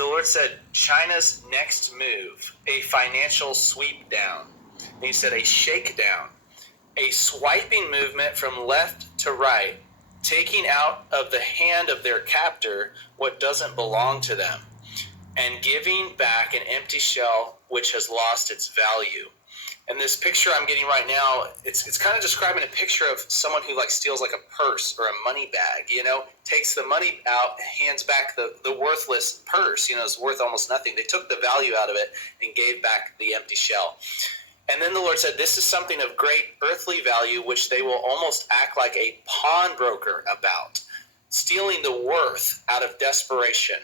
the Lord said, China's next move, a financial sweep down. And he said a shakedown, a swiping movement from left to right, taking out of the hand of their captor what doesn't belong to them, and giving back an empty shell which has lost its value. And this picture I'm getting right now, it's kind of describing a picture of someone who like steals like a purse or a money bag, takes the money out, hands back the worthless purse, it's worth almost nothing. They took the value out of it and gave back the empty shell. And then the Lord said, this is something of great earthly value, which they will almost act like a pawnbroker about, stealing the worth out of desperation.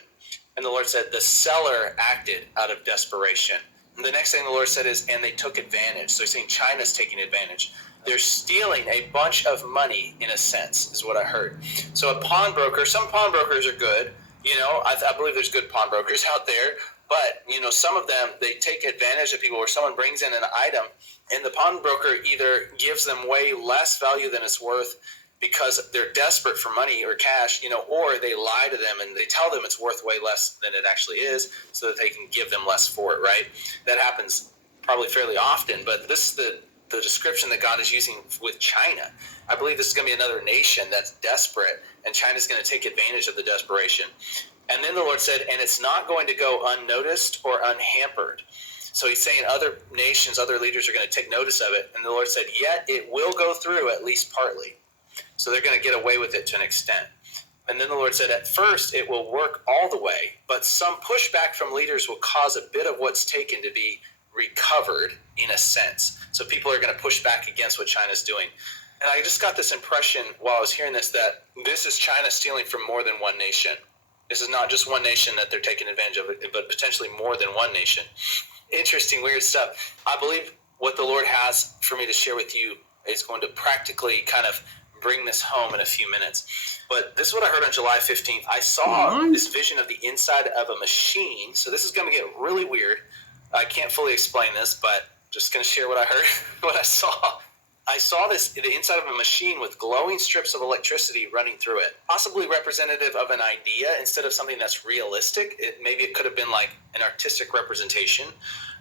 And the Lord said, the seller acted out of desperation. And the next thing the Lord said is, and they took advantage. So he's saying China's taking advantage. They're stealing a bunch of money, in a sense, is what I heard. So a pawnbroker, some pawnbrokers are good. I believe there's good pawnbrokers out there. But, some of them, they take advantage of people where someone brings in an item and the pawnbroker either gives them way less value than it's worth because they're desperate for money or cash, or they lie to them and they tell them it's worth way less than it actually is so that they can give them less for it, right? That happens probably fairly often, but this is the description that God is using with China. I believe this is going to be another nation that's desperate, and China's going to take advantage of the desperation. And then the Lord said, and it's not going to go unnoticed or unhampered. So he's saying other nations, other leaders are going to take notice of it. And the Lord said, yet it will go through at least partly. So they're going to get away with it to an extent. And then the Lord said, at first it will work all the way, but some pushback from leaders will cause a bit of what's taken to be recovered in a sense. So people are going to push back against what China's doing. And I just got this impression while I was hearing this, that this is China stealing from more than one nation. This is not just one nation that they're taking advantage of, but potentially more than one nation. Interesting, weird stuff. I believe what the Lord has for me to share with you is going to practically kind of bring this home in a few minutes. But this is what I heard on July 15th. I saw this vision of the inside of a machine. So this is going to get really weird. I can't fully explain this, but just going to share what I heard, what I saw. I saw the inside of a machine with glowing strips of electricity running through it, possibly representative of an idea instead of something that's realistic. Maybe it could have been like an artistic representation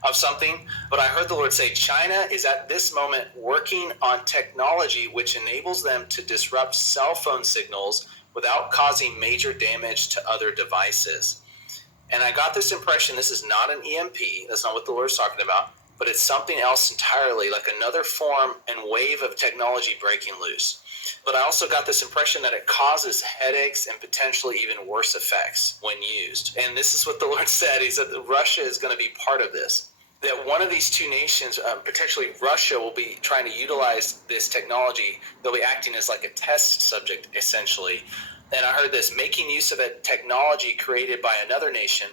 of something. But I heard the Lord say, China is at this moment working on technology which enables them to disrupt cell phone signals without causing major damage to other devices. And I got this impression, this is not an EMP, that's not what the Lord's talking about, but it's something else entirely, like another form and wave of technology breaking loose. But I also got this impression that it causes headaches and potentially even worse effects when used. And this is what the Lord said. He said that Russia is going to be part of this. That one of these two nations, potentially Russia, will be trying to utilize this technology. They'll be acting as like a test subject, essentially. And I heard this, making use of a technology created by another nation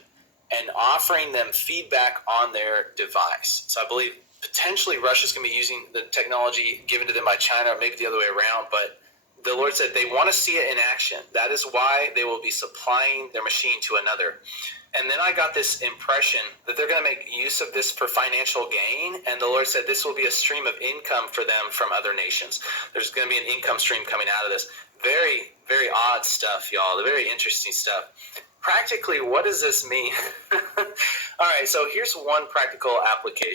and offering them feedback on their device. So I believe potentially Russia's going to be using the technology given to them by China, or maybe the other way around. But the Lord said they want to see it in action. That is why they will be supplying their machine to another. And then I got this impression that they're going to make use of this for financial gain. And the Lord said this will be a stream of income for them from other nations. There's going to be an income stream coming out of this. Very, very odd stuff, y'all. Very interesting stuff. Practically, what does this mean? All right, so here's one practical application.